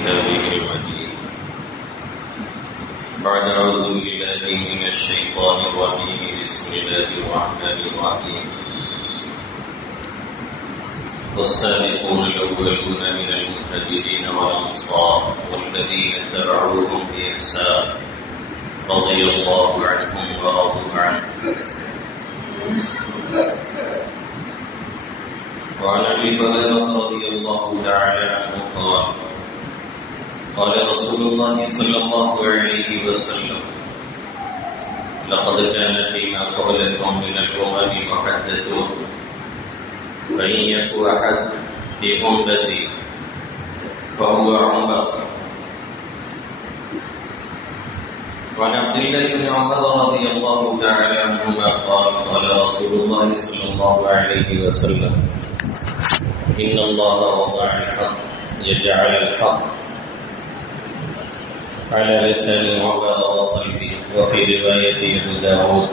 كتابه المجيد. بعد أعوذ بالله من الشيطان الرجيم. بسم الله الرحمن الرحيم. والسابقون الأولون من المهاجرين والأنصار والذين اتبعوهم بإحسان رضي الله عنهم ورضوا عنه. وعن أبي هريرة رضي الله تعالى عنه قال قال رسول الله صلى الله عليه وسلم لقد كان فيما قبلكم من الأمم محدثون فإن يك أحد في أمتي فهو عمر. وعن عبد الله بن عمر رضي الله تعالى عنهما قال قال رسول الله صلى الله عليه وسلم إن الله وضع الحق يجعل الحق على لسان عمر وقلبه. وفي رواية أبي داود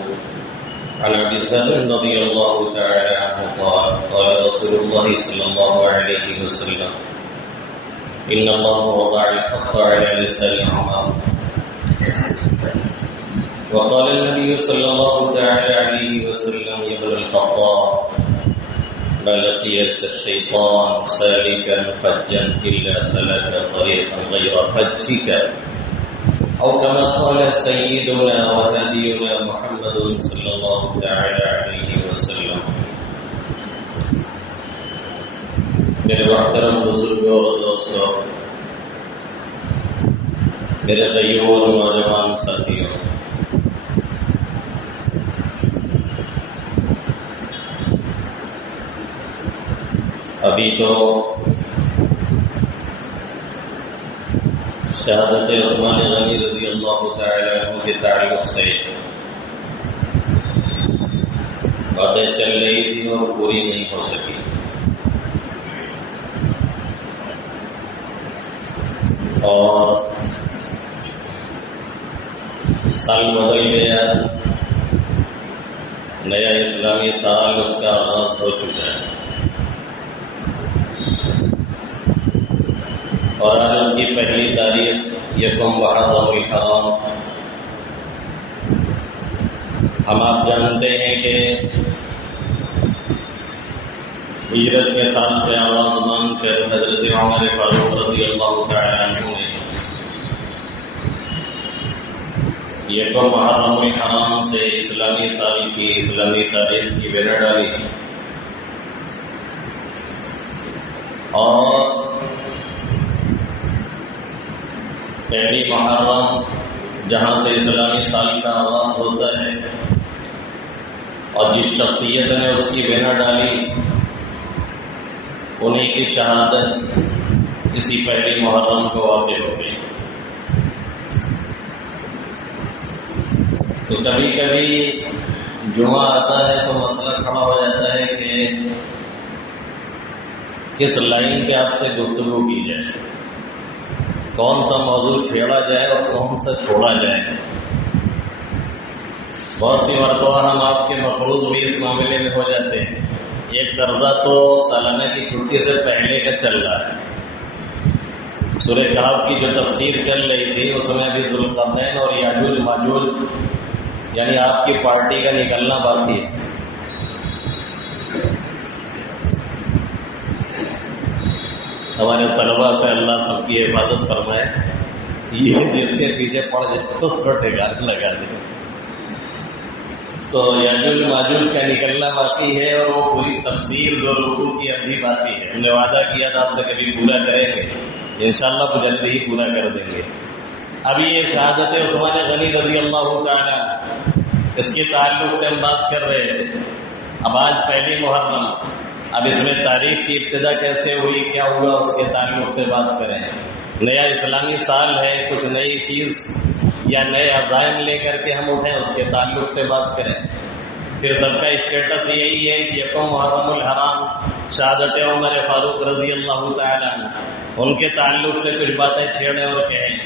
عن أبي ذر رضي الله تعالى عنه قال قال رسول الله صلى الله عليه وسلم إن الله وضع الحق على لسان عمر. وقال النبي صلى الله تعالى عليه وسلم يا ابن الخطاب ما لقيت الشيطان سالكا فجا إلا سلك طريقا غير فجك، أو كما قال سيدنا وهدينا محمد صلى الله تعالى عليه وسلم. میرے محترم بزرگوں اور دوستوں، میرے طیبوں اور نوجوان ساتھیوں، ابھی تو شہادت عثمان غنی رضی اللہ تعالی عنہ کے تعلق سے باتیں چل رہی تھی اور پوری نہیں ہو سکی، اور سال بدل گیا، نیا اسلامی سال اس کا آغاز ہو چکا ہے، اور آج اس کی پہلی تاریخ یکم محرم الحرام۔ ہم آپ جانتے ہیں کہ ہجرت کے سال سے آواز مان کر حضرت عمر فاروق رضی اللہ تعالی عنہ نے یکم محرم الحرام سے اسلامی سال کی اسلامی تاریخ کی بنا ڈالی، اور پہلی محرم جہاں سے اسلامی سال کا آغاز ہوتا ہے، اور جس شخصیت نے اس کی بنا ڈالی انہیں کی شہادت اسی پہلی محرم کو واقع ہو گئی۔ تو کبھی کبھی جمعہ آتا ہے تو مسئلہ کھڑا ہو جاتا ہے کہ کس لائن پہ آپ سے گفتگو کی جائے، کون سا موضوع چھیڑا جائے اور کون سا چھوڑا جائے۔ بہت سی مرتبہ ہم آپ کے مفروض بھی اس معاملے میں ہو جاتے ہیں۔ ایک درجہ تو سالانہ کی چھٹی سے پہلے کا چل رہا ہے، سورہ کہف کی جو تفسیر چل رہی تھی اس میں بھی ذوالقرنین اور یاجوج ماجوج یعنی آپ کی پارٹی کا نکلنا باقی ہے۔ ہمارے طلبا سے اللہ سب کی حفاظت فرمائے، یہ جس کے پیچھے پڑ جائے تو اس کو ٹھکانے لگا دے۔ تو یاجوج ماجوج کا نکلنا باقی ہے، اور وہ پوری تفسیر جو رکوع کی ابھی باقی ہے۔ ہم نے وعدہ کیا تھا آپ سے کبھی پورا کریں گے، انشاءاللہ تو جلدی ہی پورا کر دیں گے۔ ابھی یہ شہادت عثمان غنی رضی اللہ تعالی اس کے تعلق سے ہم بات کر رہے تھے۔ اب آج پہلی محرم، اب اس میں تاریخ کی ابتدا کیسے ہوئی، کیا ہوا، اس کے تعلق سے بات کریں۔ نیا اسلامی سال ہے، کچھ نئی چیز یا نئے عزائم لے کر کے ہم اٹھیں، اس کے تعلق سے بات کریں۔ پھر سب کا اسٹیٹس یہی ہے کہ یکم محرم الحرام شہادت عمر فاروق رضی اللہ تعالی عنہ، ان کے تعلق سے کچھ باتیں چھیڑیں اور کہیں۔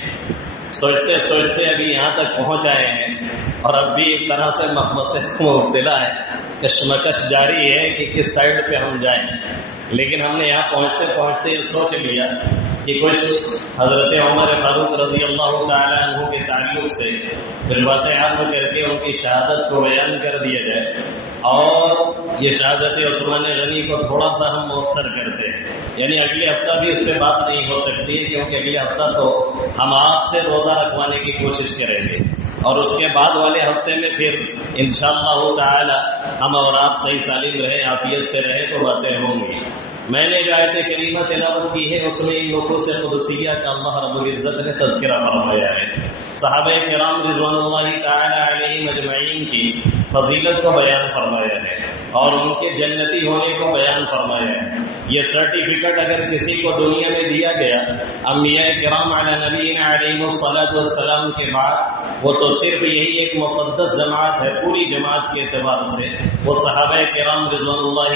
سوچتے سوچتے ابھی یہاں تک پہنچ آئے ہیں، اور اب بھی ایک طرح سے مخمصے مبتلا ہے، کشمکش جاری ہے کہ کس سائڈ پہ ہم جائیں۔ لیکن ہم نے یہاں پہنچتے پہنچتے یہ سوچ لیا کہ کچھ حضرت عمر فاروق رضی اللہ تعالیٰ عنہ کے تعلق سے پھر باتیں عرض کر کے ان کی شہادت کو بیان کر دیا جائے، اور یہ شہادت عثمان غنی کو تھوڑا سا ہم مؤثر کرتے ہیں، یعنی اگلے ہفتہ بھی اس پہ بات نہیں ہو سکتی کیونکہ اگلے ہفتہ تو ہم آپ سے روزہ رکھوانے کی کوشش کریں گے، اور اس کے بعد والے ہفتے میں پھر انشاءاللہ تعالی ہم اور آپ صحیح سالم رہے، عافیت سے رہے تو باتیں ہوں گی۔ میں نے جو آیت کریمہ تلاوت کی ہے اس میں ان نفوس قدسیہ کا اللہ رب العزت نے تذکرہ فرمایا ہے، صحابہ کرام رضوان اللہ تعالی علیہم اجمعین کی فضیلت کو بیان فرمایا ہے اور ان کے جنتی ہونے کو بیان فرمایا ہے۔ یہ سرٹیفکیٹ اگر کسی کو دنیا میں دیا گیا انبیاء کرام علی نبینا علیہ الصلوۃ والسلام کے بعد، وہ تو صرف یہی ایک مقدس جماعت ہے پوری جماعت کے اعتبار سے، وہ صحابہ کرام رضوان اللہ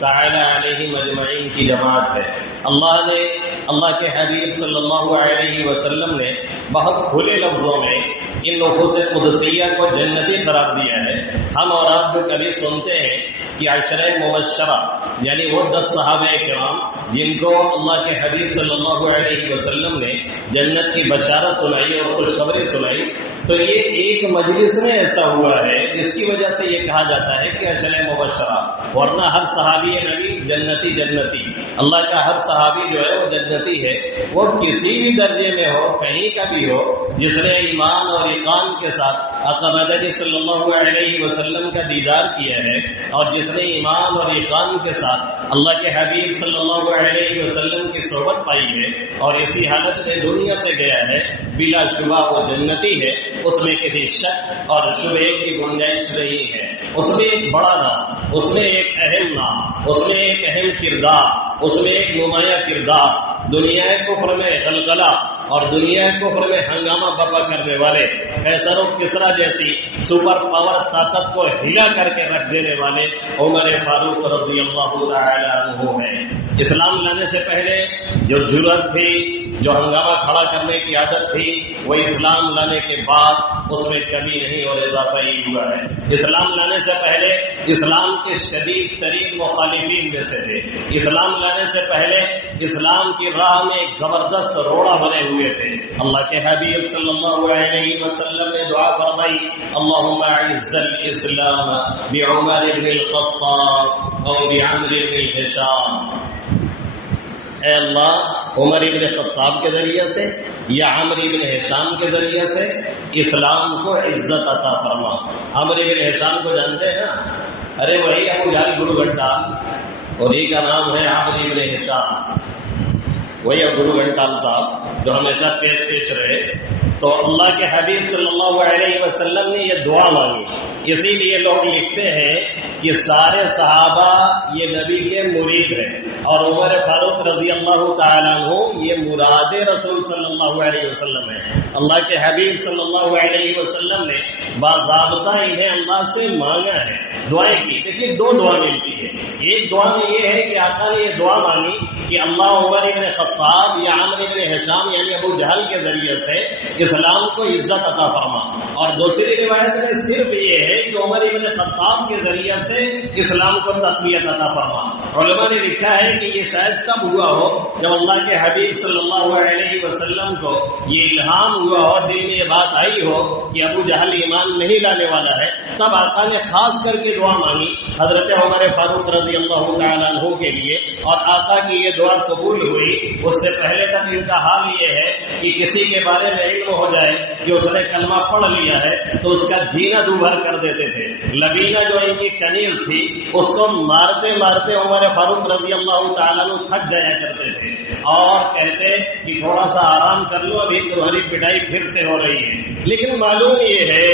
تعالی علیہم اجمعین کی جماعت ہے۔ اللہ کے حبیب صلی اللہ علیہ وسلم نے بہت کھلے لفظوں میں ان نفوس قدسیہ کو جنتی قرار دیا ہے۔ ہم اور آپ جو کبھی سنتے ہیں کہ عشرہ مبشرہ یعنی وہ 10 صحابہ کرام جن کو اللہ کے حبیب صلی اللہ علیہ وسلم نے جنت کی بشارت سنائی اور خوشخبری سنائی، تو یہ ایک مجلس میں ایسا ہوا ہے جس کی وجہ سے یہ کہا جاتا ہے کہ عشرہ مبشرہ، ورنہ ہر صحابی نبی جنتی، اللہ کا ہر صحابی جو ہے وہ جنتی ہے، وہ کسی بھی درجے میں ہو، کہیں کا بھی ہو، جس نے ایمان اور ایقان کے ساتھ آقا مدنی صلی اللہ علیہ وسلم کا دیدار کیا ہے، اور جس نے ایمان اور ایقان کے ساتھ اللہ کے حبیب صلی اللہ علیہ وسلم کی صحبت پائی ہے اور اسی حالت میں دنیا سے گیا ہے، بلا شبہ وہ جنتی ہے، اس میں کسی شک اور شبہ کی گنجائش نہیں ہے۔ اس میں ایک بڑا نام، اس میں ایک اہم نام، اس میں ایک اہم کردار، اس میں ایک نمایاں کردار، دنیا کفر میں غلغلہ اور دنیا کفر میں ہنگامہ برپا کرنے والے، قیصر و کسریٰ جیسی سپر پاور طاقت کو ہلا کر کے رکھ دینے والے عمر فاروق رضی اللہ تعالی عنہ ہیں۔ اسلام لانے سے پہلے جو جرأت تھی، جو ہنگامہ کھڑا کرنے کی عادت تھی، وہ اسلام لانے کے بعد اس میں کمی نہیں اور اضافہ ہی ہوا ہے۔ اسلام لانے سے پہلے اسلام کے شدید ترین مخالفین میں سے تھے، اسلام لانے سے پہلے اسلام کی راہ میں ایک زبردست روڑا بنے ہوئے تھے۔ اللہ کے حبیب صلی اللہ علیہ وسلم نے دعا فرمائی، اللہم اعز الاسلام بعمر بن الخطاب اور بعمر بن ہشام، اے اللہ عمر ابن خطاب کے ذریعے سے یا عمر ابن ہشام کے ذریعے سے اسلام کو عزت عطا فرما۔ عمر ابن ہشام کو جانتے ہیں نا؟ ارے وہی ابو جہل گرو گھنٹال، اور یہ کا نام ہے عمر ابن ہشام، وہی گرو گھنٹال صاحب جو ہمیشہ پیش رہے۔ تو اللہ کے حبیب صلی اللہ علیہ وسلم نے یہ دعا مانگی، اسی لیے لوگ لکھتے ہیں کہ سارے صحابہ یہ نبی کے مرید ہیں، اور عمر فاروق رضی اللہ تعالیٰ عنہ یہ مراد رسول صلی اللہ علیہ وسلم ہے۔ اللہ کے حبیب صلی اللہ علیہ وسلم نے باضابطہ انہیں اللہ سے مانگا ہے، دعائیں کی۔ دیکھیے دو دعا ملتی ہے، ایک دعا میں یہ ہے کہ آقا نے یہ دعا مانگی کہ اللہ عمر ابن خطاب یا عمر ابن ہشام یعنی ابو جہل کے ذریعے سے اسلام کو عزت عطا فرما، اور دوسری روایت میں صرف یہ ہے کہ عمر ابن خطاب کے ذریعے سے اسلام کو تقویت عطا فرما۔ علماء نے لکھا ہے کہ یہ شاید تب ہوا ہو جب اللہ کے حبیب صلی اللہ علیہ وسلم کو یہ الہام ہوا ہو، دل میں یہ بات آئی ہو کہ ابو جہل ایمان نہیں لانے والا ہے، تب آقا نے خاص کر کے دعا مانگی حضرت عمر فاروق رضی اللہ تعالیٰ عنہ کے لیے، اور آقا کی یہ دعا قبول ہوئی۔ اس سے پہلے تک ان کا حال یہ ہے کہ کسی کے بارے میں علم ہو جائے کہ اس نے کلمہ پڑھ لیا ہے تو اس کا جینا دوبھر کر دیتے تھے۔ لبینہ جو ان کی کنیز تھی اس کو مارتے مارتے عمر فاروق رضی اللہ تعالیٰ عنہ تھک جایا کرتے تھے اور کہتے کہ تھوڑا سا آرام کر لو، ابھی تمہاری پٹائی پھر سے ہو رہی ہے۔ لیکن معلوم یہ ہے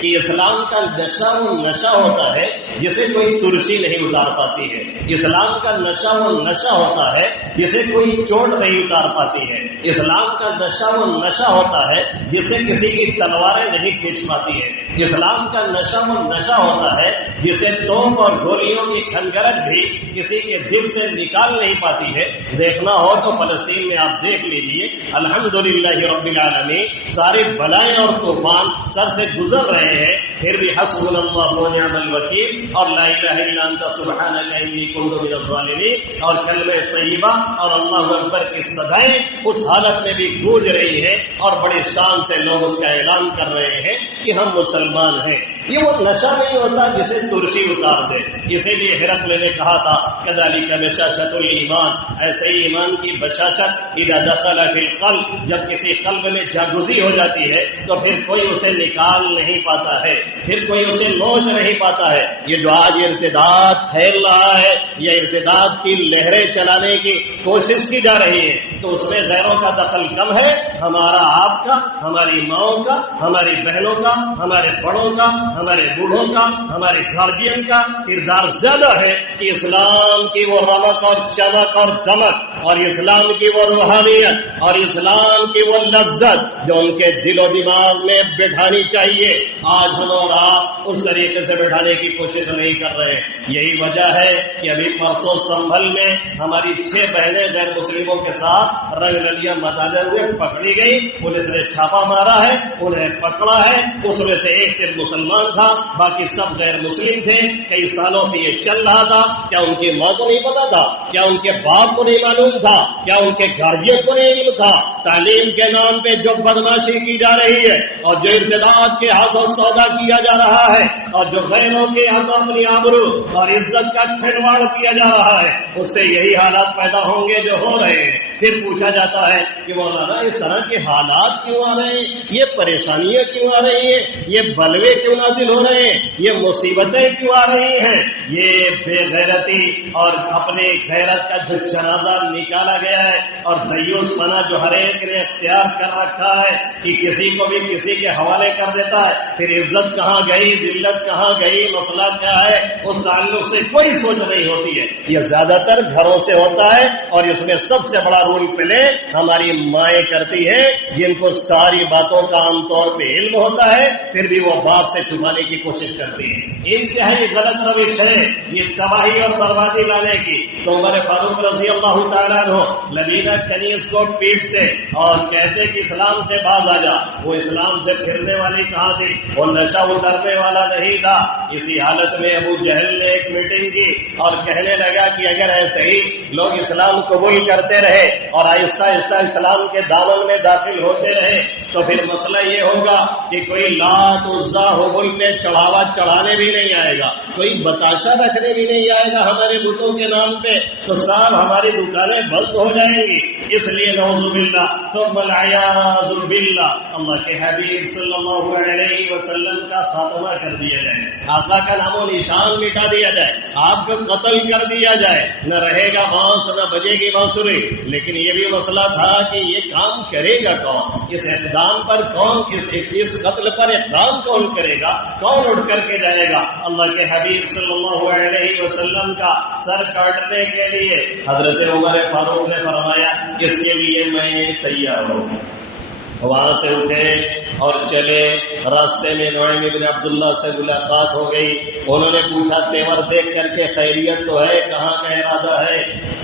کہ اسلام کا نشہ وہ نشہ ہوتا ہے جسے کوئی ترشی نہیں اتار پاتی ہے، اسلام کا نشہ وہ نشہ ہوتا ہے جسے کوئی چوٹ نہیں اتار پاتی ہے، اسلام کا نشہ وہ نشہ ہوتا ہے جسے کسی کی تلواریں نہیں کھینچ پاتی ہے. اسلام کا نشہ وہ نشہ ہوتا ہے جسے توپ اور گولیوں کی کھنگرٹ بھی کسی کے دل سے نکال نہیں پاتی ہے. دیکھنا ہو تو فلسطین میں آپ دیکھ لیجیے, الحمدللہ رب العالمین, ساری بلائیں اور طوفان سر سے گزر رہے ہیں, پھر بھی حسبنا اللہ و نعم الوکیل اور لا الہ الا انت سبحانک انی کنت من الظالمین اور کلمہ طیبہ اور اللہ اکبر کی صدائیں اس حالت میں بھی گونج رہی ہے, اور بڑی شان سے لوگ اس کا اعلان کر رہے ہیں کہ ہم مسلمان ہیں. یہ وہ نشہ نہیں ہوتا جسے ترشی اتار دے. اسی لیے ہرقل نے کہا تھا کذالک بشاشۃ الایمان, ایسے ہی ایمان کی بشاشت اذا دخل فی القلب, جب کسی قلب میں جاگزی ہو جاتی ہے تو پھر کوئی اسے نکال نہیں پاتا ہے, پھر کوئی اسے نوچ نہیں پاتا ہے. یہ جو آج ارتداد پھیل رہا ہے, یہ ارتداد کی لہریں چلانے کی کوشش کی جا رہی ہے, تو اس میں غیروں کا دخل کم ہے, ہمارا آپ کا, ہماری ماؤں کا, ہماری بہنوں کا, ہمارے بڑوں کا, ہمارے بوڑھوں کا, ہمارے گارجین کا کردار زیادہ ہے کہ اسلام کی وہ رمق اور چمک اور دمک اور اسلام کی وہ روحانیت اور اسلام کی وہ لذت جو ان کے دل و دماغ میں بٹھانی چاہیے, آج ہم اور آپ اس طریقے سے بٹھانے کی کوشش نہیں کر رہے. یہی وجہ ہے کہ ابھی پرسوں سنبھل میں ہماری 6 بہنیں غیر مسلموں کے ساتھ رنگ رلیاں متاتے ہوئے پکڑی گئی. پولیس نے چھاپا مارا ہے, انہیں پکڑا ہے. اس میں سے ایک صرف مسلمان تھا, باقی سب غیر مسلم تھے. کئی سالوں سے یہ چل رہا تھا. کیا ان کی ماں کو نہیں پتا تھا؟ کیا ان کے باپ کو نہیں معلوم تھا؟ کیا ان کے گارجین کو نہیں علم تھا؟ تعلیم کے نام پہ جو بدماشی کی جا رہی ہے اور جو ارتداد کے ہاتھوں سودا کیا جا رہا ہے اور جو غیروں کے ہاتھوں اپنی آبرو اور عزت کا کھلواڑ کیا جا رہا ہے, اس سے یہی حالات پیدا ہوں گے جو ہو رہے ہیں. پھر پوچھا جاتا ہے کہ مولانا اس طرح کے حالات کیوں آ رہے ہیں, یہ پریشانیاں کیوں آ رہی ہیں, یہ بلوے کیوں نازل ہو رہے ہیں, یہ مصیبتیں کیوں آ رہی ہیں؟ یہ بے غیرتی اور اپنے غیرت کا جو جنازہ نکالا گیا ہے اور دیوس پنا جو ہر ایک نے اختیار کر رکھا ہے کہ کسی کو بھی کسی کے حوالے کر دیتا ہے. پھر عزت کہاں گئی, ذلت کہاں گئی, مسئلہ کیا ہے, اس تعلق سے کوئی سوچ نہیں ہوتی ہے. یہ زیادہ تر گھروں سے ہوتا ہے, اور اس میں سب سے بڑا رول پلے ہماری مائیں کرتی ہے, جن کو ساری باتوں کا عام طور پہ علم ہوتا ہے, پھر بھی وہ باپ سے چھپانے کی کوشش کرتی ہے. انتہائی غلط روش ہے یہ تباہی اور بربادی لانے کی. تو عمر فاروق رضی اللہ تعالیٰ عنہ لبینہ کنیز کو پیٹتے اور کہتے کہ اسلام سے باز آ جا. وہ اسلام سے پھرنے والی کہاں تھی, وہ نشہ اترنے والا نہیں تھا. اسی حالت میں ابو جہل نے ایک میٹنگ کی اور کہنے لگا کہ اگر ایسے ہی لوگ اسلام قبول کرتے رہے اور آہستہ آہستہ اسلام کے دامن میں داخل ہوتے رہے تو پھر مسئلہ یہ ہوگا کہ کوئی لات عزا حبل پہ چڑھاوا چڑھانے بھی نہیں آئے گا, کوئی بتاشا رکھنے بھی نہیں آئے گا ہمارے بتوں کے نام پہ, تو صاحب ہماری دکانیں بند ہو جائیں گی. اس لیے نعوذ باللہ ثم العیاذ باللہ اللہ کے حبیب صلی اللہ علیہ وسلم کا خاتمہ کر دیا جائے, آقا کا نام و نشان مٹا دیا جائے, آپ کو قتل کر دیا جائے. نہ رہے گا بانس, نہ بجے گی بانسری. لیکن یہ بھی مسئلہ تھا کہ یہ کام کرے گا کون, اس اقدام پر کون, اس قتل پر اقدام کون کرے گا, کون اٹھ کر کے جائے گا. اللہ کے حبیب صلی اللہ علیہ وسلم کا سر کاٹنے کے لیے حضرت عمر فاروق نے فرمایا اس کے لیے میں تیار ہوں. وہاں سے اٹھے اور چلے. راستے میں نعیم بن عبداللہ سے ملاقات ہو گئی. انہوں نے پوچھا تیور دیکھ کر کے خیریت تو ہے, کہاں کا ارادہ ہے؟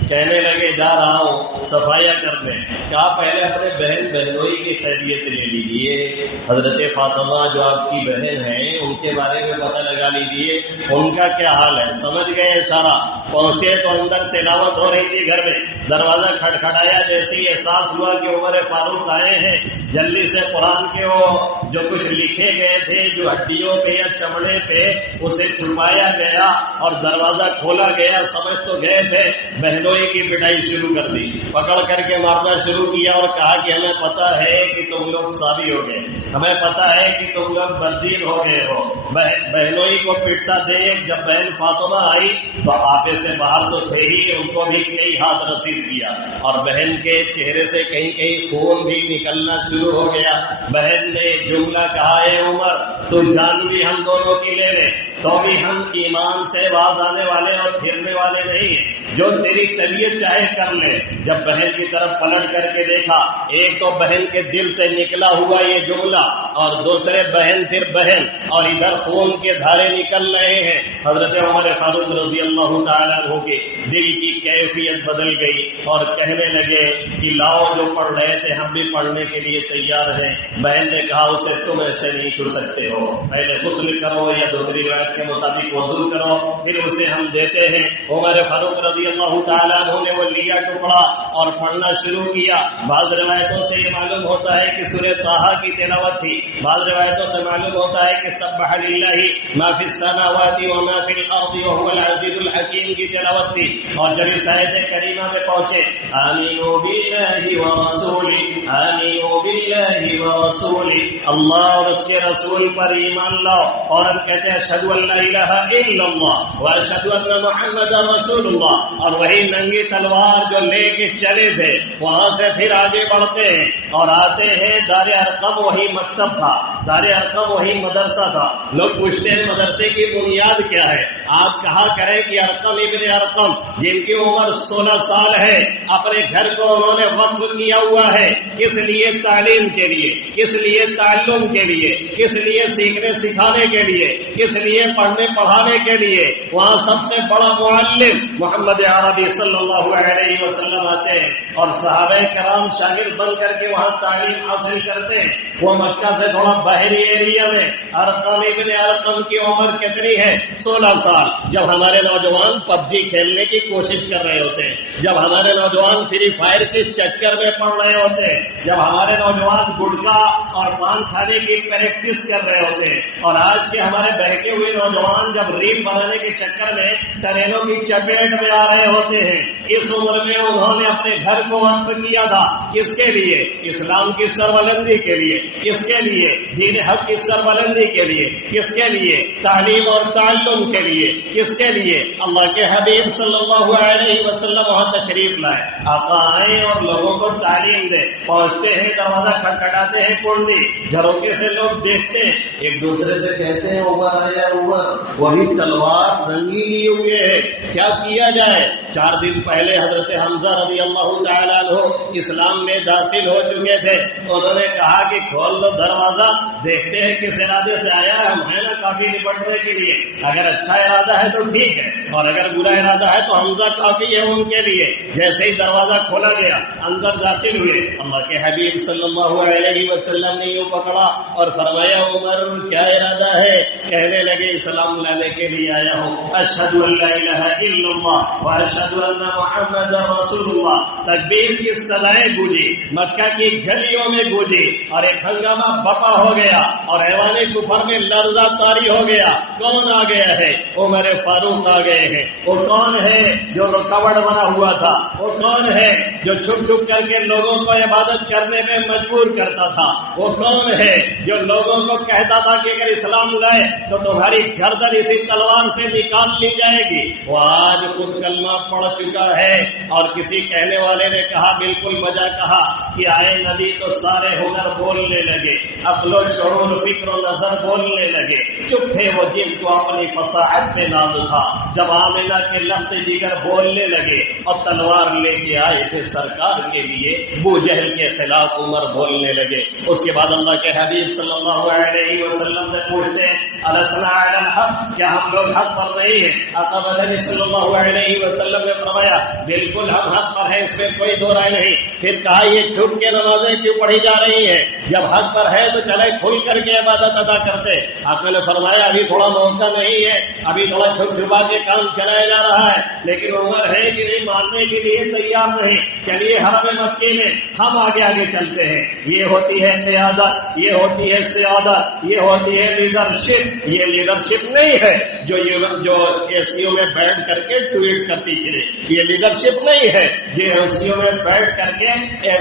کہنے لگے جا رہا ہوں صفائیاں کرنے. کہا پہلے اپنے بہن بہنوئی کی خیریت لے لیجیے, حضرت فاطمہ جو آپ کی بہن ہیں ان کے بارے میں پتہ لگا لیجیے, ان کا کیا حال ہے. سمجھ گئے سارا. پہنچے تو اندر تلاوت ہو رہی تھی گھر میں. دروازہ کھٹکھٹایا, جیسے ہی احساس ہوا کہ عمر فاروق آئے ہیں, جلدی سے قرآن کے وہ جو کچھ لکھے گئے تھے جو ہڈیوں پہ یا چمڑے پہ, اسے چھپایا گیا اور دروازہ کھولا گیا. سمجھ تو گئے تھے, بہنوئی کی پٹائی شروع کر دی, پکڑ کر کے مارنا شروع کیا اور کہا کہ ہمیں پتا ہے کہ تم لوگ سابی ہو گئے, ہمیں پتا ہے کہ تم لوگ بدین ہو گئے ہو. بہنوئی کو پیٹتا دیکھ جب بہن فاطمہ آئی تو آپے سے باہر تو تھے ہی, ان کو بھی کئی ہاتھ رسید کیا اور بہن کے چہرے سے کہیں کہیں خون بھی نکلنا شروع ہو گیا. بہن نے جملہ کہا, اے عمر تو جان بھی ہم دونوں کی لے لے, تو بھی ہم ایمان سے باز آنے والے اور پھرنے والے نہیں ہیں. جو تیری طبیعت چاہے کر لے, جب بہن کی طرف پلٹ کر کے دیکھا، ایک تو بہن کے دل سے نکلا ہوا یہ جملہ اور دوسرے بہن پھر بہن، اور ادھر خون کے دھارے نکل رہے ہیں۔ حضرت عمر فاروق رضی اللہ تعالیٰ عنہ کے دل کی کیفیت بدل گئی اور کہنے لگے کہ لاؤ، جو پڑھ رہے تھے ہم بھی پڑھنے کے لیے تیار ہیں۔ بہن نے کہا اسے تم ایسے نہیں چھوڑ سکتے ہو، پہلے غسل کرو یا دوسری روایت کے مطابق وضو کرو پھر اسے ہم دیتے ہیں۔ عمر فاروق رضی اللہ تعالیٰ عنہ نے وہ لیا ٹکڑا اور پڑھنا شروع کیا۔ بعض روایتوں سے یہ معلوم ہوتا ہے کہ سورہ طٰہٰ کی تلاوت تھی، بعض روایتوں سے معلوم ہوتا ہے کہ سبح للہ ما فی السماوات وما فی الارض وهو العزیز الحکیم کی تلاوت تھی۔ اور جب اس آیت کریمہ میں پہنچے آمینوا باللہ ورسولہ، آمینوا باللہ ورسولہ، اللہ اور اس کے رسول پر ایمان لاؤ، اور ہم کہتے ہیں اشہد ان لا الہ الا اللہ واشہد ان محمد رسول اللہ، اور وہی ننگی تلوار جو لے کے چلے تھے وہاں سے پھر آگے بڑھتے ہیں اور آتے ہیں دار ارقم، وہی مکتب تھا، دار ارقم وہی مدرسہ تھا۔ لوگ پوچھتے ہیں مدرسے کی بنیاد کیا ہے؟ آپ کہا کریں کہ ارقم ابن ارقم جن کی عمر 16 سال ہے، اپنے گھر کو انہوں نے وقف کیا ہوا ہے، کس لیے؟ تعلیم کے لیے، کس لیے؟ تعلم کے لیے، کس لیے؟ سیکھنے سکھانے کے لیے، کس لیے؟ پڑھنے پڑھانے کے لیے۔ وہاں سب سے بڑا معلم محمد عربی صلی اللہ علیہ وسلم آتے ہیں اور صحابہ کرام شاگرد بن کر کے وہاں تعلیم حاصل کرتے ہیں۔ وہ مکہ سے تھوڑا باہری ایریا میں ارقم ابن ارقم کی عمر کتنی ہے؟ 16 سال۔ جب ہمارے نوجوان پب جی کھیلنے کی کوشش کر رہے ہوتے ہیں، جب ہمارے نوجوان فری فائر کے چکر میں پڑ رہے ہوتے ہیں، جب ہمارے نوجوان گٹکا اور پان کھانے کی پریکٹس کر رہے ہوتے ہیں، اور آج کے ہمارے بہکے ہوئے نوجوان جب ریل بنانے کے چکر میں ٹرینوں کی چپیٹ میں آ رہے ہوتے ہیں، اس عمر میں انہوں نے اپنے گھر کو وقف کیا تھا۔ کس کے لیے؟ اسلام کی سربلندی کے لیے۔ کس کے لیے؟ دین حق کی سربلندی کے لیے۔ کس کے لیے؟ تعلیم اور تعلم کے لیے۔ کس کے لیے؟ اللہ کے حبیب صلی اللہ علیہ وسلم وہاں تشریف لائے، آقا آئے اور لوگوں کو تعلیم دے۔ پہنچتے ہیں، دروازہ کھٹکھٹاتے ہیں، کنڈی جھروکے سے لوگ دیکھتے ہیں، ایک دوسرے سے کہتے ہیں عمر آیا عمر، وہی تلوار رنگی لیے ہوئے ہے، کیا کیا جائے؟ 4 دن پہلے حضرت حمزہ رضی اللہ تعالیٰ عنہ اسلام میں داخل ہو چکے تھے۔ انہوں نے کہا کہ کھول دو دروازہ، دیکھتے ہیں کس ارادے سے آیا ہے، ہم ہے نا کافی نپٹنے کے لیے، اگر اچھا ارادہ ہے تو ٹھیک ہے، اور اگر برا ارادہ ہے تو حمزہ کافی ہے ان کے لیے۔ جیسے ہی دروازہ کھولا گیا اندر داخل ہوئے، اللہ کے حبیب صلی اللہ علیہ وسلم نے یوں پکڑا اور فرمایا عمر کیا ارادہ ہے؟ کہنے لگے اسلام لانے کے لیے آیا ہوں، اشہد ان لا الہ الا اللہ واشہد ان محمد رسول اللہ۔ تکبیر کی صدائیں گونجی، مکہ کی گلیوں میں گونجی، اور ایک ہنگامہ بپا ہو گیا اور ایوان کفر میں لرزہ طاری ہو گیا۔ کون آ گیا ہے؟ عمر فاروق آ گئے ہیں۔ وہ کون ہے جو رکاوٹ بنا ہوا تھا؟ وہ کون ہے جو چھپ چھپ کر کے لوگوں کو عبادت کرنے میں مجبور کرتا تھا؟ وہ کون ہے جو لوگوں کو کہتا تھا کہ اگر اسلام لائے تو تمہاری گردن اسی تلوار سے نکال لی جائے گی؟ وہ آج خود کلمہ پڑھ چکا ہے، اور کسی کہنے والے نے کہا، بالکل بجا کہا کہ آئے نبی تو سارے ہنر بولنے لگے، عقل و شعور، فکر و نظر بولنے لگے، چپ تھے وہ جن کو اپنی فصاحت پہ ناز تھا۔ جب آمنہ کے لفظ دیگر بولنے لگے اور تلوار لے کے آئے تھے سرکار کے لیے، ابو جہل کے خلاف عمر بولنے لگے۔ اس کے بعد اللہ کے حبیب صلی اللہ علیہ وسلم سے پوچھتے ہیں السنا علی الحق، کیا ہم لوگ حق پر نہیں ہیں؟ آقا مدنی صلی اللہ علیہ وسلم نے فرمایا بالکل ہم حق پر ہیں، اس میں کوئی دو رائے نہیں۔ پھر کہا یہ چھپ کے نمازیں کیوں پڑھی جا رہی ہیں؟ جب حق پر ہے تو چلے کھل کر کے عبادت ادا کرتے۔ آقا نے فرمایا ابھی تھوڑا موقع نہیں ہے، ابھی تھوڑا چھپ چھپا کے کام چلایا جا رہا ہے، لیکن عمر ہے کہ نہیں ماننے کے لیے تیار نہیں۔ چلیے حرم مکی میں ہم آگے آگے چلتے ہیں۔ یہ ہوتی ہے قیادت، یہ ہوتی ہے سیادت، یہ ہوتی ہے لیڈرشپ۔ یہ لیڈرشپ نہیں ہے جو ایسیوں میں بیٹھ کر کے ٹویٹ کرتی پھرے، یہ لیڈرشپ نہیں ہے یہ ایسیوں میں بیٹھ کر کے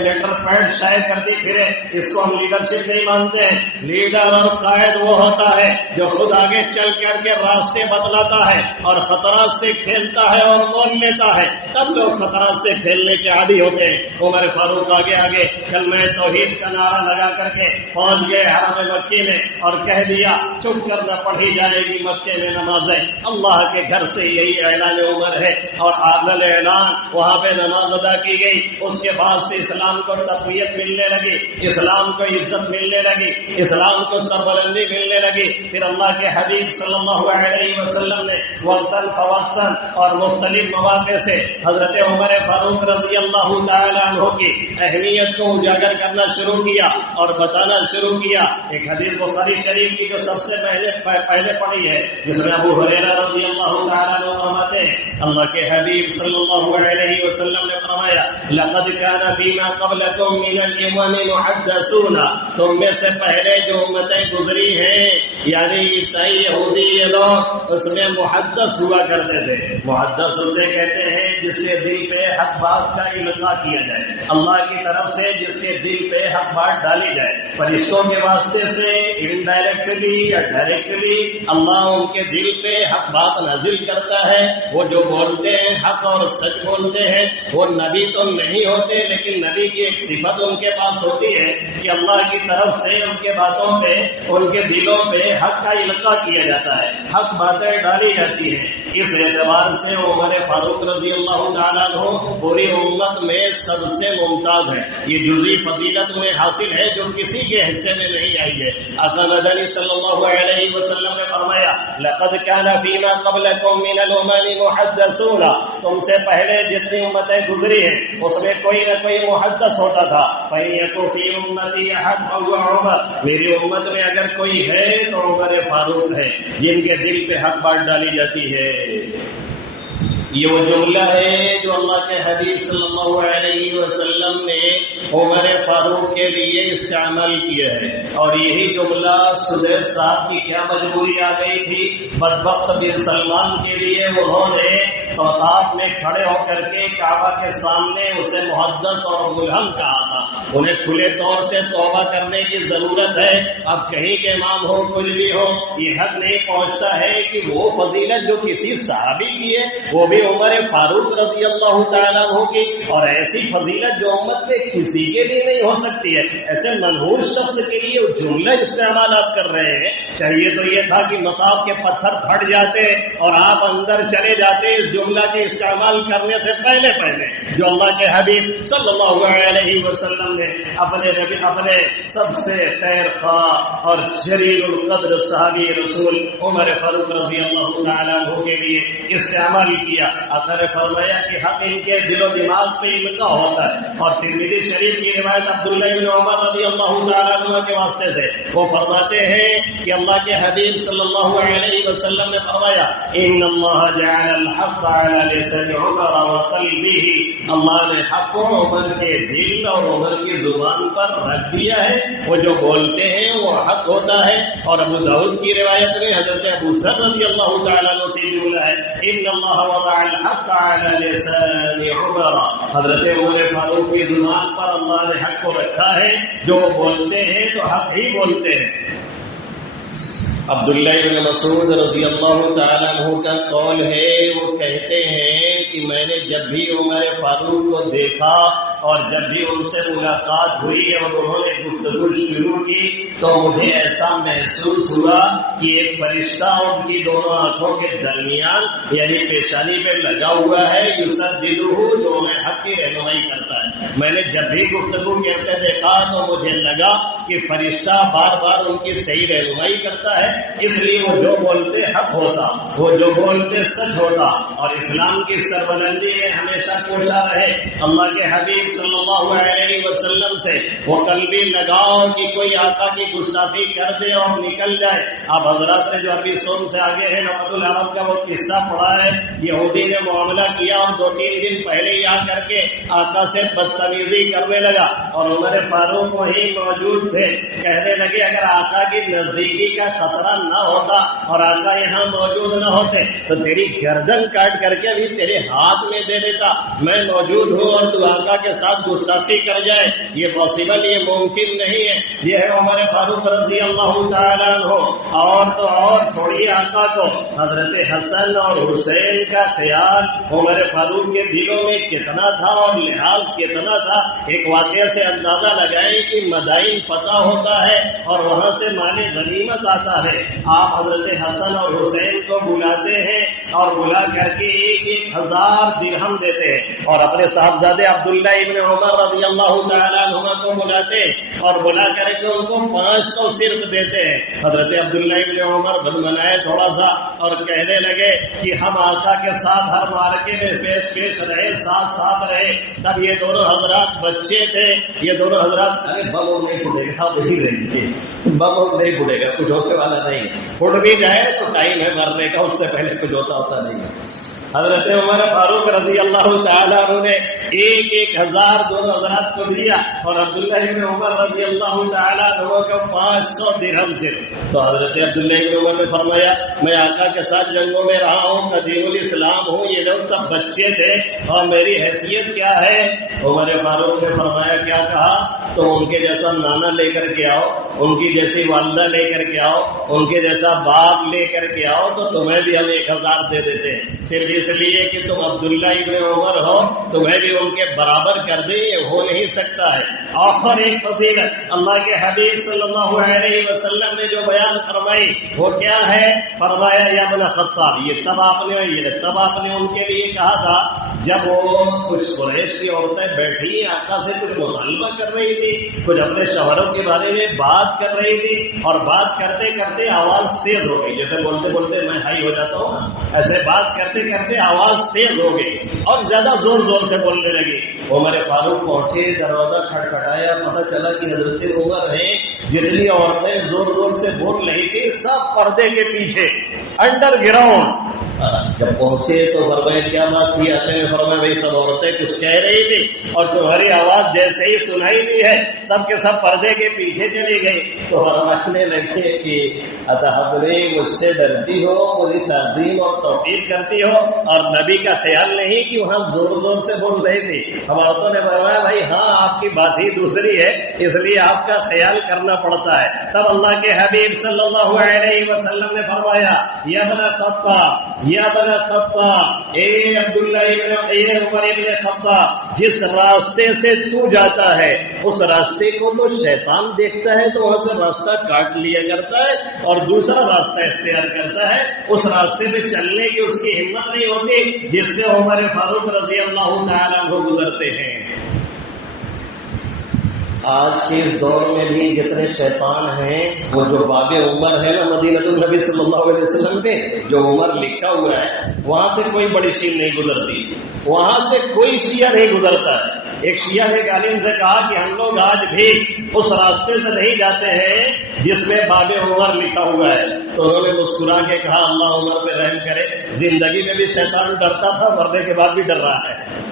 لیٹر پیڈ شائع کرتی پھرے، اس کو ہم لیڈرشپ نہیں مانتے ہیں۔ لیڈر اور قائد وہ ہوتا ہے جو خود آگے چل کر کے راستے بتلاتا ہے اور خطرات سے کھیلتا ہے اور مول لیتا ہے تب لوگ خطرات سے کھیلنے کے عادی ہوتے ہیں۔ عمر فاروق آگے آگے کلمہ توحید کا نعرہ لگا کر کے پہنچ گئے حرم مکی میں اور کہہ دیا چپ کر نہ پڑھی جائے گی مکے میں نمازیں، اللہ کے گھر سے یہی اعلان عمر ہے، اور عادل اعلان وہاں پہ نماز ادا کی گئی۔ اس کے بعد سے اسلام کو تقویت ملنے لگی، اسلام کو عزت ملنے لگی، اسلام کو سربلندی ملنے لگی۔ پھر اللہ کے حبیب صلی اللہ علیہ وسلم نے وقتاً فوقتاً اور مختلف مواقع سے حضرت عمر فاروق رضی اللہ تعالیٰ عنہ کی اہمیت کو اجاگر کرنا شروع کیا اور بتانا شروع کیا۔ ایک حدیث بخاری شریف کی جو سب سے پہلے پڑھی ہے، جس میں ابو ہریرہ رضی اللہ تعالیٰ عنہ فرماتے ہیں اللہ کے حبیب صلی اللہ علیہ وسلم نے فرمایا لقد كان فيما قبلكم من الامم محدثون، تم میں سے پہلے جو امتیں گزری ہیں یعنی عیسائی یہودی یہ لوگ اس میں محدث ہوا کرتے تھے۔ محدث اسے کہتے ہیں جس کے دل پہ حق بات کا القاء کیا جائے، اللہ کی طرف سے جس کے دل پہ حق بات ڈالی جائے، فرشتوں کے واسطے سے انڈائریکٹلی یا ڈائریکٹلی اللہ ان کے دل پہ حق بات نازل کرتا ہے۔ وہ جو بولتے ہیں حق اور سچ بولتے ہیں، وہ نبی تو نہیں ہوتے لیکن نبی کی ایک صفت ان کے پاس ہوتی ہے کہ اللہ کی طرف سے ان کے باتوں پہ ان کے دلوں پہ حق کا القاء کیا جاتا ہے، حق باتیں ڈالی جاتی ہیں۔ اس اعتبار سے عمر فاروق رضی اللہ تعالیٰ عنہ پوری امت میں سب سے ممتاز ہے۔ یہ جزئی فضیلت انہیں حاصل ہے جو کسی کے حصے میں نہیں آئی ہے۔ آقا مدنی صلی اللہ علیہ وسلم نے فرمایا لقد كان فيما قبلكم من الامم محدثون، تم سے پہلے جتنی امتیں گزری ہیں اس میں کوئی نہ کوئی محدث ہوتا تھا۔ فَيَكُنْ فِي أُمَّتِي أَحَدٌ فَهُوَ عُمَرٌ، میری امت میں اگر کوئی ہے تو عمر فاروق ہے جن کے دل پہ حق بات ڈالی جاتی ہے۔ یہ وہ جملہ ہے جو اللہ کے حبیب صلی اللہ علیہ وسلم نے عمر فاروق کے لیے استعمال کیا ہے، اور یہی جملہ سدیس صاحب کی کیا مجبوری آ گئی تھی بدبخت بن سلمان کے لیے، انہوں نے طواف میں کھڑے ہو کر کے کعبہ کے سامنے اسے محدث اور ملہم کہا تھا۔ انہیں کھلے طور سے توبہ کرنے کی ضرورت ہے۔ اب کہیں کے امام ہو کچھ بھی ہو، یہ حق نہیں پہنچتا ہے کہ وہ فضیلت جو کسی صحابی کی ہے وہ بھی عمر فاروق رضی اللہ تعالیٰ عنہ کی، اور ایسی فضیلت جو امت میں کسی کے لیے نہیں ہو سکتی ہے، ایسے منحوس شخص کے لیے وہ جملہ استعمال آپ کر رہے ہیں۔ چاہیے تو یہ تھا کہ مطاف کے پتھر پھٹ جاتے اور آپ اندر چلے جاتے اس جملہ کے استعمال کرنے سے پہلے جو اللہ کے حبیب صلی اللہ علیہ وسلم نے اپنے سب سے خیر خواہ اور جلیل القدر صحابی رسول عمر فاروق رضی اللہ تعالیٰ عنہ کے لیے استعمال کیا۔ آقا نے فرمایا کہ حق ان کے دل و دماغ پہ القاء ہوتا ہے، اور ترمذی شریف کی روایت عبداللہ بن عمر رضی اللہ تعالیٰ عنہ کے واسطے سے وہ فرماتے ہیں کہ اللہ کے حبیب صلی اللہ علیہ وسلم نے فرمایا ان اللہ جعل الحق علی لسان عمر وقلبه، اللہ نے حق کو عمر کے دل اور عمر کی زبان پر رکھ دیا ہے، وہ جو بولتے ہیں وہ حق ہوتا ہے۔ اور ابو داؤد کی روایت میں حضرت ابو ذر رضی اللہ تعالیٰ عنہ سے جملہ ہے ان اللہ وضع الحق علی لسان عمر، حضرت عمر فاروق کی زبان پر اللہ نے حق کو رکھا ہے، جو وہ بولتے ہیں تو حق ہی بولتے ہیں۔ عبداللہ بن مسعود رضی اللہ تعالیٰ عنہ کا قول ہے، وہ کہتے ہیں کہ میں نے جب بھی عمر فاروق کو دیکھا اور جب بھی ان سے ملاقات ہوئی اور انہوں نے گفتگو شروع کی تو مجھے ایسا محسوس ہوا کہ ایک فرشتہ ان کی دونوں آنکھوں کے درمیان یعنی پیشانی پہ لگا ہوا ہے، یسددہ، جو انہیں حق کی رہنمائی کرتا ہے۔ میں نے جب بھی گفتگو کرتے دیکھا تو مجھے لگا کہ فرشتہ بار بار ان کی صحیح رہنمائی کرتا ہے، اس لیے وہ جو بولتے حق ہوتا، وہ جو بولتے سچ ہوتا، اور اسلام کی سربلندی میں ہمیشہ کوشاں رہے۔ اللہ کے حبیب صلی اللہ علیہ وسلم سے وہ قلبی لگاؤ کہ کوئی آقا کی گستاخی کر دے اور نکل جائے۔ اب حضرات نے جو ابھی سون سے آگے ہے نقد العرب کا وہ قصہ پڑھا ہے، یہودی نے معاملہ کیا اور 2-3 دن پہلے ہی آ کر کے آقا سے بدتمیزی کرنے لگا، اور عمر فاروق وہی موجود تھے، کہنے لگے اگر آقا کی نزدیکی کا خطرہ نہ ہوتا اور آقا یہاں موجود نہ ہوتے تو تیری گردن کاٹ کر کے ابھی تیرے ہاتھ میں دے دیتا، میں موجود ہوں اور تو آقا کے ساتھ گستاخی کر جائے، یہ پاسبل، یہ ممکن نہیں ہے۔ یہ ہے عمر فاروق رضی اللہ تعالیٰ عنہ۔ اور تو اور چھوڑیے آقا کو، حضرت حسن اور حسین کا خیال عمر فاروق کے دلوں میں کتنا تھا اور لحاظ کتنا تھا۔ ایک واقعہ سے اندازہ لگائیں کہ مدائن فتح ہوتا ہے اور وہاں سے مال غنیمت آتا ہے، آپ حضرت حسن اور حسین کو بلاتے ہیں اور بلا کر کے 1000 درہم دیتے ہیں، اور اپنے صاحبزادے عبداللہ ابن عمر رضی اللہ تعالیٰ عنہ کو بلاتے ہیں اور بلا کر کے ان کو 500 صرف دیتے ہیں۔ حضرت عبداللہ ابن عمر بدمنائے تھوڑا سا اور کہنے لگے کہ ہم آقا کے ساتھ ہر مارکے میں پیش رہے، ساتھ رہے، تب یہ دونوں حضرات بچے تھے، یہ دونوں حضرات ارے بم نہیں پڑے گا، وہی رہیں گے، بم نہیں پڑے گا، کچھ ہونے والا نہیں، پھٹ بھی جائے تو ٹائم ہے مرنے کا، اس سے پہلے کچھ ہوتا نہیں ہے۔ حضرت عمر فاروق رضی اللہ تعالیٰ عنہ نے 1000 دونوں حضرات کو دیا اور عبداللہ ابن عمر رضی اللہ تعالیٰ عنہ کو 500 درہم سے۔ تو حضرت عبداللہ ابن عمر نے فرمایا میں آقا کے ساتھ جنگوں میں رہا ہوں، قدیم الاسلام ہوں، یہ لوگ سب بچے تھے اور میری حیثیت کیا ہے؟ عمر فاروق نے فرمایا کیا کہا؟ تو ان کے جیسا نانا لے کر کے آؤ، ان کی جیسی والدہ لے کر کے آؤ، ان کے جیسا باپ لے کر کے آؤ تو تمہیں بھی ہم 1000 دے دیتے ہیں، صرف اس لیے کہ تم عبداللہ ابن عمر ہو، تمہیں بھی ان کے برابر کر دیں، یہ ہو نہیں سکتا ہے۔ آخر ایک فضیلت اللہ کے حبیب صلی اللہ علیہ وسلم نے جو بیان فرمائی وہ کیا ہے؟ فرمایا یا ابن خطاب، یہ تب آپ نے ان کے لیے کہا تھا جب وہ کچھ قریش کی عورتیں بیٹھی آقا سے کچھ مطالبہ کر رہی تھی، کچھ اپنے شوہروں کے بارے میں بات کر رہی تھی اور بات کرتے کرتے آواز تیز ہو گئی، جیسے بولتے بولتے میں ہائی ہو جاتا ہوں نا، ایسے بات کرتے کرتے آواز تیز ہو گئی اور زیادہ زور سے بولنے لگی۔ عمر فاروق پہنچے، دروازہ کھٹکھٹایا، پتہ چلا کہ حضرت عمر ہیں، جتنی عورتیں زور سے بول رہی تھی سب پردے کے پیچھے انڈر گراؤنڈ۔ جب پہنچے تو فرمایا کیا بات تھی؟ آتے میں فرمایا بھائی سب عورتیں کچھ کہہ رہی تھی اور تمہاری آواز جیسے ہی سنائی دی ہے سب کے سب پردے کے پیچھے چلی گئی۔ تو فرمانے لگے کہ اتحبری مجھ سے ڈرتی ہو، مجھے تعظیم اور توقیر کرتی ہو اور نبی کا خیال نہیں کہ وہاں زور سے بول رہی تھی؟ اب عورتوں نے فرمایا بھائی ہاں آپ کی بات ہی دوسری ہے، اس لیے آپ کا خیال کرنا پڑتا ہے۔ تب اللہ کے حبیب صلی اللہ علیہ وسلم نے فرمایا یا ابن خطاب، یا ابن خطاب، اے عبداللہ اے عمر ابن خطاب، جس راستے سے تو جاتا ہے اس راستے کو تو شیطان دیکھتا ہے تو وہاں سے راستہ کاٹ لیا کرتا ہے اور دوسرا راستہ اختیار کرتا ہے، اس راستے پہ چلنے کی اس کی ہمت نہیں ہوتی جس سے عمر فاروق رضی اللہ تعالیٰ عنہ گزرتے ہیں۔ آج کے اس دور میں بھی جتنے شیطان ہیں وہ جو باب عمر ہے نا مدینہ النبی صلی اللہ علیہ وسلم پہ جو عمر لکھا ہوا ہے وہاں سے کوئی بڑی شیر نہیں گزرتی، وہاں سے کوئی شیعہ نہیں گزرتا ہے۔ ایک شیعہ نے ایک عالم سے کہا کہ ہم لوگ آج بھی اس راستے سے نہیں جاتے ہیں جس میں باب عمر لکھا ہوا ہے، تو انہوں نے مسکرا کے کہا اللہ عمر پہ رحم کرے، زندگی میں بھی شیطان ڈرتا تھا، مرنے کے بعد بھی ڈر رہا ہے،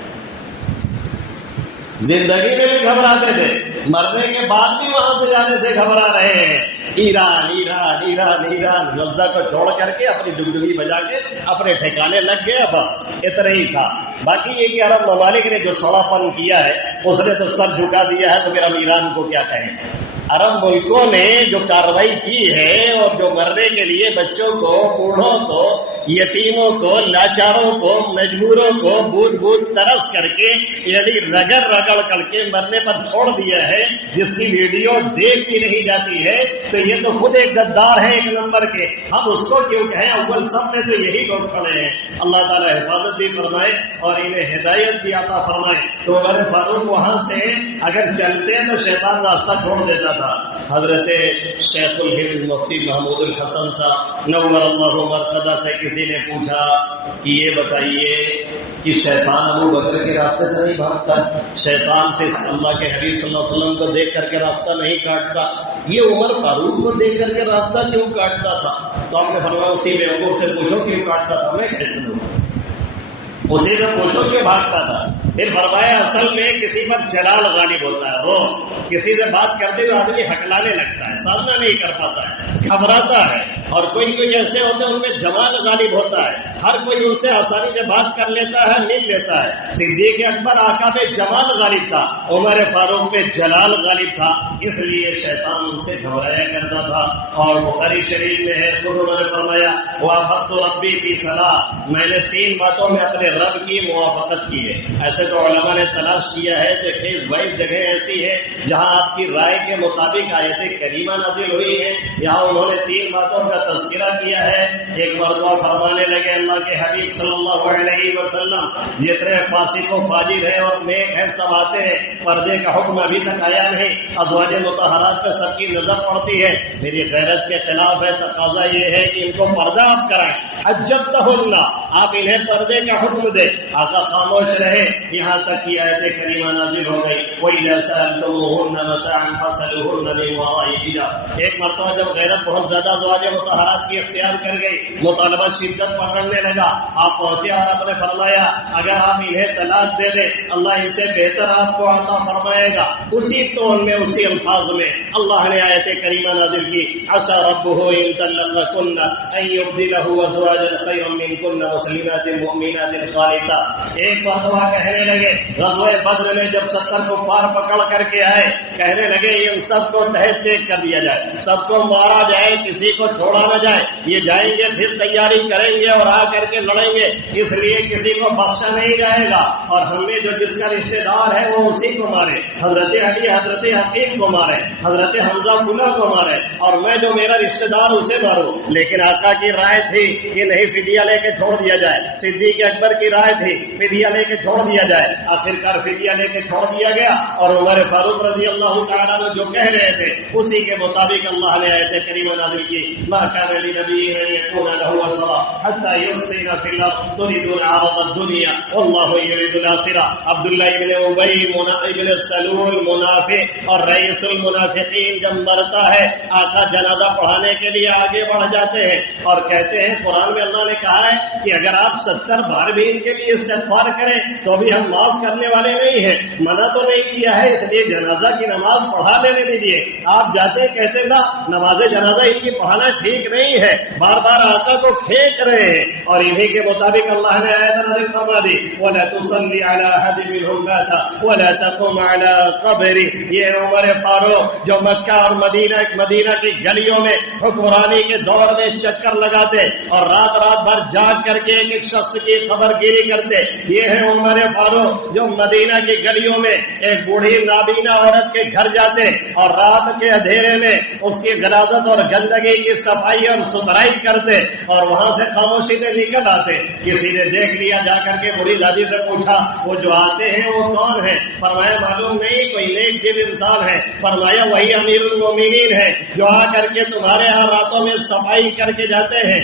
زندگی میں بھی گھبراتے تھے، مرنے کے بعد بھی وہاں سے جانے سے گھبرا رہے ہیں۔ ایران غزہ کو چھوڑ کر کے اپنی ڈگڈگی بجا کے اپنے ٹھکانے لگ گیا، بس اتنا ہی تھا۔ باقی یہ کہ عرب ممالک نے جو سڑا پن کیا ہے اس نے تو سر جھکا دیا ہے، تو پھر ہم ایران کو کیا کہیں؟ عرب ملکوں نے جو کارروائی کی ہے اور جو مرنے کے لیے بچوں کو، بوڑھوں کو، یتیموں کو، لاچاروں کو، مجبوروں کو بوجھ ترس کر کے یعنی رگڑ کر کے مرنے پر چھوڑ دیا ہے، جس کی ویڈیو دیکھ کی نہیں جاتی ہے، تو یہ تو خود ایک غدار ہے ایک نمبر کے، ہم اس کو کیوں کہیں؟ اول سب میں تو یہی لوگ کھڑے ہیں۔ اللہ تعالیٰ حفاظت بھی فرمائے اور انہیں ہدایت بھی عطا فرمائے۔ تو عمر فاروق وہاں سے اگر چلتے ہیں تو شیطان راستہ چھوڑ دیتا تھا۔ حضرت شیخ الہند مفتی محمود الحسن صاحب نور اللہ مرتضی سے کسی نے پوچھا کہ یہ بتائیے کہ شیطان ابو بکر کے راستے سے نہیں بھاگتا، شیطان سے اللہ کے حبیب صلی اللہ علیہ وسلم کو دیکھ کر کے راستہ نہیں کاٹتا، یہ عمر فاروق کو دیکھ کر کے راستہ کیوں کاٹتا تھا؟ تو آپ نے فرمایا اسی بیوقوف سے پوچھو کیوں کاٹتا تھا، میں کہتا ہوں اسی سے پوچھو کیوں بھاگتا تھا۔ پھر فرمایا اصل میں کسی پر جلال غالب ہوتا ہے، وہ کسی سے بات کرتے ہوئے آدمی ہکلانے لگتا ہے، سامنا نہیں کر پاتا ہے، گھبراتا ہے، اور کوئی ایسے ہوتے ہیں ان میں جمال غالب ہوتا ہے، ہر کوئی ان سے آسانی سے بات کر لیتا ہے، مل لیتا ہے۔ صدیق اکبر آقا پہ جمال غالب تھا، عمر فاروق پہ جلال غالب تھا، اس لیے شیطان ان سے گھبرایا کرتا تھا۔ اور بخاری شریف میں ہے، انہوں نے فرمایا وافقت ربی فی صلاح، میں نے 3 باتوں میں اپنے رب کی موافقت کی ہے۔ ایسے تو علماء نے تلاش کیا ہے کہ کئی بڑی جگہ ایسی ہے جہاں آپ کی رائے کے مطابق آیت کریمہ نازل ہوئی ہے، یہاں انہوں نے 3 باتوں کا تذکرہ کیا ہے۔ ایک مرتبہ فرمانے لگے اللہ کے حبیب صلی اللہ علیہ وسلم، جتنے فاسق و فاجر ہیں اور نیک ہیں سب آتے ہیں، پردے کا حکم ابھی تک آیا نہیں، ازواج مطہرات پہ سب کی نظر پڑتی ہے، میری غیرت کے خلاف ہے، تقاضا یہ ہے کہ ان کو پردہ آپ کرائیں، عجبتہن، آپ انہیں پردے کا حکم دیں۔ آقا خاموش رہے یہاں تک کہ آیت کریمہ نازل ہو گئی، وَإِذَا سَأَلْتُمُوهُنَّ مَتَاعًا فَاسْأَلُوهُنَّ مِنْ وَرَاءِ حِجَابٍ۔ ایک مرتبہ جب غیرت بہت زیادہ ازواج مطہرات کی اختیار کر گئی، مطالبہ شدت پکڑنے لگا، آپ پہنچے اور آپ نے فرمایا اگر آپ انہیں طلاق دے دیں اللہ ان سے بہتر آپ کو عطا فرمائے گا۔ اسی ٹون میں، اسی الفاظ میں اللہ نے آیت کریمہ نازل کی، عسى ربه ان طلقكن ان يبدله ازواجا خيرا منكن مسلمات مؤمنات قانتات۔ ایک مرتبہ کہنے لگے غزوہ بدر میں جب 70 کفار پکڑ کر کے آئے، کہنے لگے ان سب کو تہہ تیگ کر دیا جائے، سب کو مارا جائے، کسی کو چھوڑا نہ جائے، یہ جائیں گے پھر تیاری کریں گے اور آ کر کے لڑیں گے، اس لیے کسی کو بخشا نہیں جائے گا، اور ہم میں جو جس کا رشتہ دار ہے وہ اسی کو مارے، حضرت علی حضرت حقیق کو مارے، حضرت حمزہ فلاں کو مارے، اور میں جو میرا رشتہ دار اسے ماروں۔ لیکن آقا کی رائے تھی کہ نہیں فدیہ لے کے چھوڑ دیا جائے، صدیق اکبر کی رائے تھی فدیہ لے کے چھوڑ دیا جائے، آخرکار فدیہ لے کے چھوڑ دیا گیا، اور عمر فاروق رضی اللہ تعالیٰ عنہ جو کہہ رہے تھے اسی کے مطابق اللہ نے آیت کریمہ نازل کی، ما كان لنبي ان يكون له اسرى حتى يسخن في الارض تريدون عرض الدنيا والله يريد الاخرة۔ عبداللہ ابن ابی ابن سلول منافق اور رئیس المنافقین جب مرتا ہے آقا جنازہ پڑھانے کے لیے آگے بڑھ جاتے ہیں اور کہتے ہیں قرآن میں اللہ نے کہا ہے کہ اگر آپ 70 بار بھی ان کے لیے استغفار کریں تو بھی ہم معاف کرنے والے نہیں ہیں، منع تو نہیں کیا ہے، اس لیے جنازہ کی نماز پڑھا لینے دیجیے۔ آپ جاتے کہتے نا نماز جنازہ ان کی پڑھانا ٹھیک نہیں ہے، بار بار آقا کو کھینچ رہے ہیں، اور انہی کے مطابق اللہ نے آیت نازل فرما دی وَلَا تُصَلِّ عَلَىٰ أَحَدٍ مِّنْهُمْ مَاتَ وَلَا تَقُمْ عَلَىٰ قَبْرِهِ۔ یہ عمر فاروق جو مکہ اور مدینہ کی گلیوں میں حکمرانی کے دور میں چکر لگاتے اور رات بھر جاگ کر کے ایک شخص کی خبر گیری کرتے، یہ ہے عمر فاروق جو مدینہ کی گلیوں میں ایک بوڑھی نابینا عورت کے گھر جاتے اور رات کے اندھیرے میں اس کی غلاظت اور گندگی کی صفائی اور ستھرائی کرتے، اور وہاں سے خاموشی سے نکل آتے۔ کسی نے دیکھ لیا، جا کر کے بوڑھی دادی سے پوچھا وہ جو آتے ہیں وہ کون ہے؟ فرمایا معلوم نہیں، کوئی نیک دل انسان ہے۔ فرمایا وہی امیر المومنین ہے جو آ کر کے تمہارے ہاں راتوں میں صفائی کر کے جاتے ہیں۔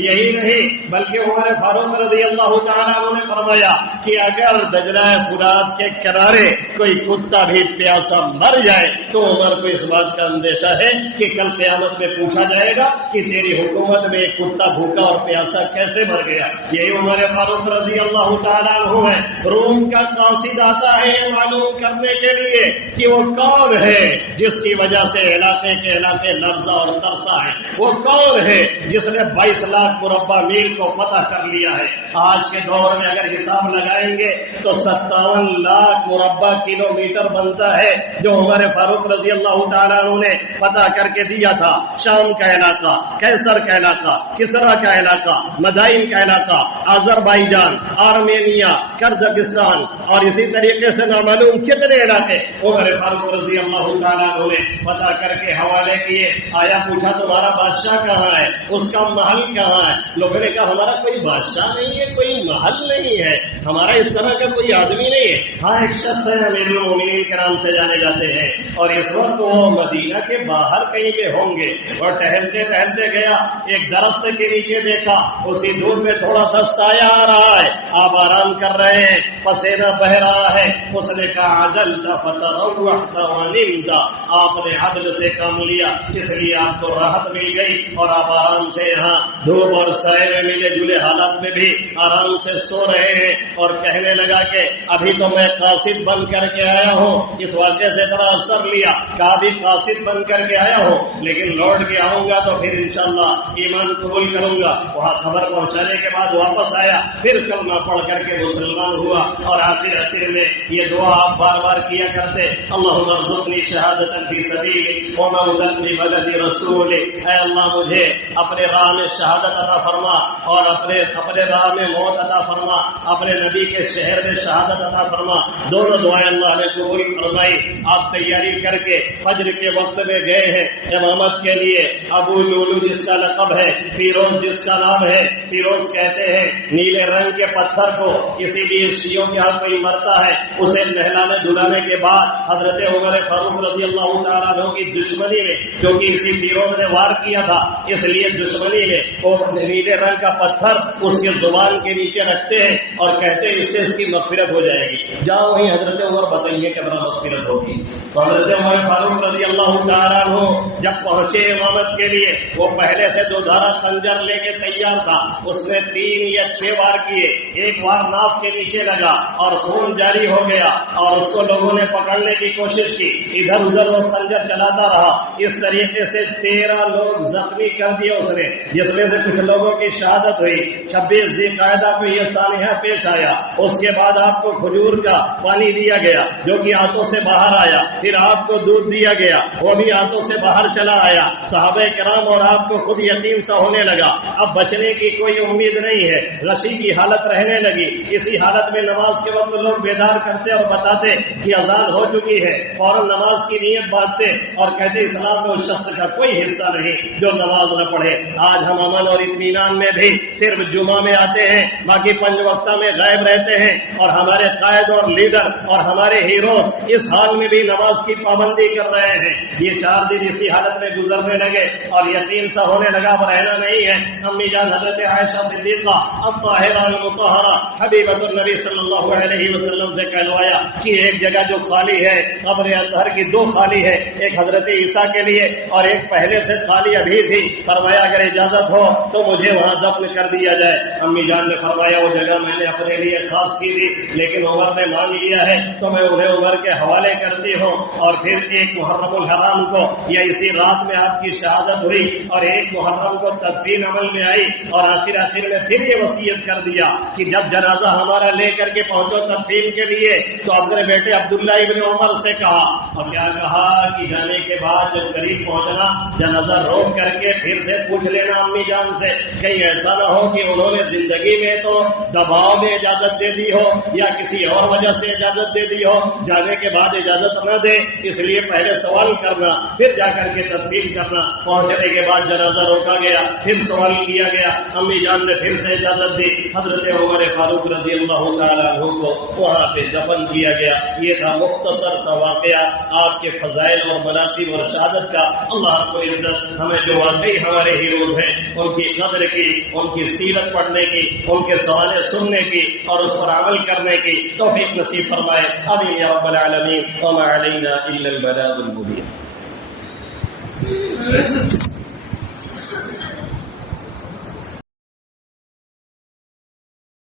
یہی نہیں بلکہ عمر فاروق رضی اللہ تعالیٰ عنہ نے فرمایا کہ اگر دجلہ فرات کے کنارے کوئی کتا بھی پیاسا مر جائے تو عمر کو اس بات کا اندیشہ ہے کہ کل قیامت میں پوچھا جائے گا کہ تیری حکومت میں ایک کتا بھوکا اور پیاسا کیسے مر گیا۔ یہی عمر فاروق رضی اللہ تعالیٰ عنہ ہے۔ روم کا قاصد آتا ہے یہ معلوم کرنے کے لیے کہ وہ کون ہے جس کی وجہ سے علاقے کے علاقے لرزا اور ترسا ہے، وہ کون ہے جس نے 22 لاکھ مربع میل کو فتح کر لیا ہے۔ آج کے دور میں اگر حساب لگائیں گے تو 57 لاکھ مربع کلومیٹر بنتا ہے جو عمر فاروق رضی اللہ تعالیٰ عنہ نے فتح کر کے دیا تھا۔ شام کا علاقہ، کیسر کا علاقہ، کسرا کا علاقہ، مدائن کا علاقہ، آذربائیجان، آرمینیا، قزاقستان، اور اسی طریقے سے نامعلوم کتنے علاقے عمر فاروق رضی اللہ تعالیٰ عنہ نے فتح کر کے حوالے کیے۔ آیا پوچھا تمہارا بادشاہ کہاں ہے، اس کا محل کہاں ہے؟ لوگوں نے کہا ہمارا کوئی بادشاہ نہیں ہے، کوئی محل نہیں ہے، ہمارا اس طرح کا کوئی آدمی نہیں ہے۔ ہاں ایک شخص ہے امیر المومنین کے نام سے جانے جاتے ہیں، اور اس وقت وہ مدینہ کے باہر کہیں پہ ہوں گے، اور ٹہلتے ٹہلتے گیا ایک درخت کے نیچے دیکھا، اسی دور میں تھوڑا سا سایہ آ رہا ہے، آپ آرام کر رہے ہیں، پسینہ بہ رہا ہے۔ اس نے کہا عجل عدلت فتروحت ونمت، آپ نے عدل سے کام لیا اس لیے آپ کو راحت مل گئی اور آپ آرام سے یہاں دھوپ اور سائے میں ملے جلے حالات میں بھی آرام سے سو رہے ہیں۔ اور کہنے لگا کہ ابھی تو میں قاصد بن کر کے آیا ہوں، اس واقعے سے ذرا اثر لیا، کہا بھی قاصد بن کر کے آیا ہوں لیکن لوٹ کے آؤں گا تو پھر انشاءاللہ ایمان قبول کروں گا۔ وہاں خبر پہنچانے کے بعد واپس آیا، پھر کلمہ پڑھ کر کے مسلمان ہوا، اور آخر میں یہ دعا آپ بار بار کیا کرتے، اللہم ارزقنی شہادۃ فی سبیلک وموتا ببلد رسولک، اے اللہ مجھے اپنے راہ میں شہادت عطا فرما اور اپنے راہ میں موت عطا فرما، اپنے نبی کے شہر میں شہادت عطا فرما۔ دونوں دعائیں اللہ نے قبول فرمائی۔ آپ تیاری کر کے فجر کے وقت میں گئے ہیں امامت کے لیے۔ ابو لولو جس کا لقب ہے، فیروز جس کا نام ہے، فیروز کہتے ہیں نیلے رنگ کے پتھر کو، اسی لیے شیعوں کے ہاں کوئی مرتا ہے اسے نہلانے دھلانے کے بعد حضرت عمر فاروق رضی اللہ تعالیٰ عنہ کی دشمنی میں، کیونکہ اسی فیروز نے وار کیا تھا اس لیے دشمنی میں وہ نیلے رنگ کا پتھر اس کے زبان کے نیچے رکھتے ہیں اور کہتے ہیں اس سے اس کی مغفرت ہو جائے گی۔ جاؤ وہیں حضرت عمر بتائیے کہ بڑا مغفرت ہوگی۔ تو حضرت عمر فاروق رضی اللہ تعالیٰ عنہ جب پہنچے امامت کے لیے، وہ پہلے سے 2 دھارا خنجر لے کے تیار تھا، اس نے 3 یا 6 وار کیے، ایک وار ناف کے نیچے لگا اور خون جاری ہو گیا اور اس کو لوگوں نے پکڑنے کی کوشش کی، ادھر ادھر وہ خنجر چلاتا رہا، اس طریقے سے 13 لوگ زخمی کر دیے اس نے، جس میں سے کچھ لوگوں کی شہادت ہوئی۔ 26 ذی القعدہ کو یہ سانحہ پیش آیا۔ اس کے بعد آپ کو کھجور کا پانی دیا گیا جو کہ آنتوں سے باہر آیا، پھر آپ کو دودھ دیا گیا وہ بھی آنتوں سے باہر چلا آیا۔ صحابہ کرام اور آپ کو خود یقین سا ہونے لگا، اب بچنے کی کوئی امید نہیں ہے، غشی کی حالت رہنے لگی۔ اسی حالت میں نماز کے وقت لوگ بیدار کرتے اور بتاتے کہ اذان ہو چکی ہے، فوراً نماز کی نیت باندھتے اور کہتے اسلام میں اس شخص کا کوئی حصہ نہیں جو نماز نہ پڑھے۔ آج ہم امن اور اطمینان میں بھی صرف جمعہ میں آتے ہیں، باقی 5 وقتہ میں غائب رہتے ہیں، اور ہمارے قائد اور لیڈر اور ہمارے ہیروز اس حال میں بھی نماز کی پابندی کر رہے ہیں۔ یہ 4 دن اسی حالت میں گزرنے لگے اور یقین سا ہونے لگا اب رہنا نہیں ہے۔ امی جان حضرت عائشہ صدیقہ الطاہرہ المطہرہ حبیبۃ النبی صلی اللہ علیہ وسلم سے کہلوایا کہ ایک جگہ جو خالی ہے قبر اطہر کی 2 خالی ہے، ایک حضرت عیسیٰ کے لیے اور ایک پہلے سے خالی ابھی تھی، فرمایا اگر اجازت ہو تو مجھے وہاں دفن کر دیا جائے۔ امی جان نے فرمایا وہ جگہ میں نے اپنے لیے خاص کی تھی لیکن عمر نے مان لیا ہے تو میں انہیں عمر کے حوالے کرتی ہوں۔ اور پھر 1 محرم الحرام کو یا اسی رات میں آپ کی شہادت ہوئی اور 1 محرم کو تدفین عمل میں آئی، اور آخر میں پھر یہ وصیت کر دیا کہ جب جنازہ ہمارا لے کر کے پہنچو تدفین کے لیے تو اپنے بیٹے عبداللہ ابن عمر سے کہا، اور کیا کہا کہ جانے کے بعد جب قریب پہنچنا جنازہ روک کر کے پھر سے پوچھ لینا امی جان سے، کہیں ایسا نہ ہو کہ انہوں نے زندگی میں تو دباؤ میں اجازت دے دی ہو یا کسی اور وجہ سے اجازت دے دی ہو، جانے کے بعد اجازت نہ دے، اس لیے پہلے سوال کرنا پھر جا کر کے تدفین کرنا۔ پہنچنے کے بعد جنازہ روکا گیا، پھر سوال کیا گیا، امی جان نے پھر سے اجازت دی، حضرت عمر فاروق رضی اللہ تعالیٰ عنہ کو وہاں پہ دفن کیا گیا۔ یہ تھا مختصر سا واقعہ آپ کے فضائل اور مناقب اور شہادت کا۔ اللہ رب العزت ہمیں جو واقعی ہمارے ہیروز ہیں ان کی قدر کی، ان کی سیرت پڑھنے کی، ان کے سوالے سننے کی اور اس پر عمل کرنے کی توفیق نصیب فرمائے، آمین یا رب العالمین۔ وما علینا الا البلاغ المبین۔